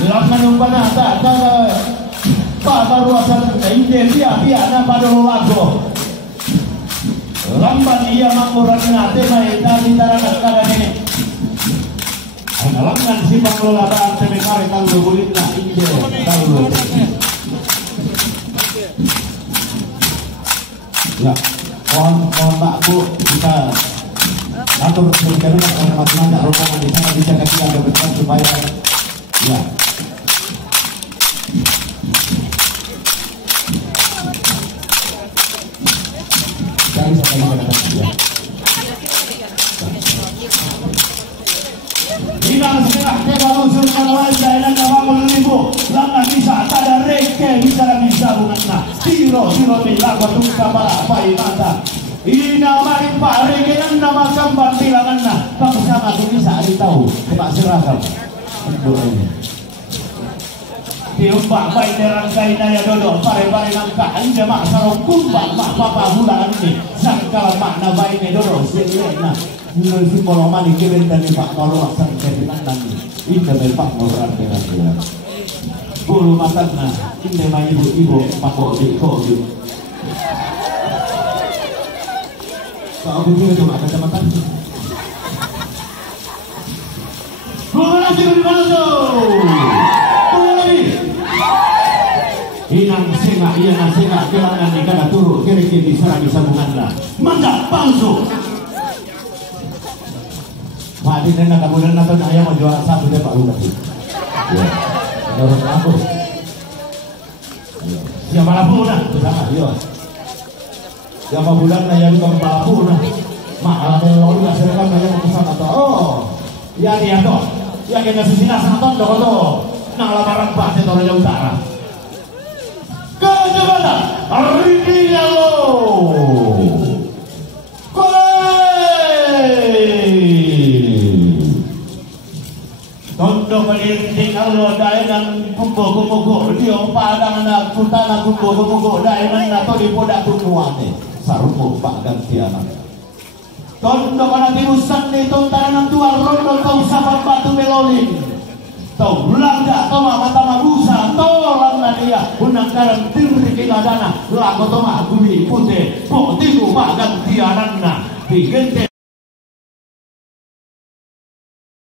Laman umpana tak pada ruasan ide dia na pada lago. Lamban ia mamuran ngate mai dari tarangan kada ini. Analamkan si pengelola barang semekare kalau bulit na ide kalau. Ya, mohon Pak Bu kita atur berjalan karena masing-masing rombongan di sana bisa kasih ada berkat supaya ya. Cari siapa yang datang ya. Inang setengah kebalu surga lain dan kawan ribu langan bisa ada reke bisa bunga tiro bila waktu kabar apa mata ina mari pare kenan nama kamban bilangan na sama tu bisa ari tahu Pak Seragam diumbak baik derangkai naya dodok pare-pare nangka anja mak sarong kumbak mak papa bulan ini sangkala makna baik dodok silena mulai simbol mani keren dan Pak Molo sang keringan ini dari Pak Moran kira-kira bulu matana ini mah ibu-ibu Pak Bodik Pak Bodik itu ada kacamata gula sih di mana tuh inang sengak iya na sengak kelangan di kada turu kiri-kiri diserang disambunganlah mantap palsu mati dan nak bulan atau ayam mau jual satu deh Pak Lukas ya menurut aku siapa lapu nak sama iya siapa bulan ayam juga lapu nak malah kalau udah serkan ayam mau pesan atau oh ya dia toh ya kita susina sangat toh toh nang lamaran Pak Raja Utara kejabatan hari lo tondo melinting Allah daenan kumbo dia padang anak kutana kumbo daenan atau di podak tumuane sarupo Pak gantianan tondo kana tirusan ni tontanan tua rondo tau sahabat batu melolin tau belanda tau mata mabusa tolan dia unang karang tiri kiladana lago toma gumi putih pok tiru Pak gantianan di gente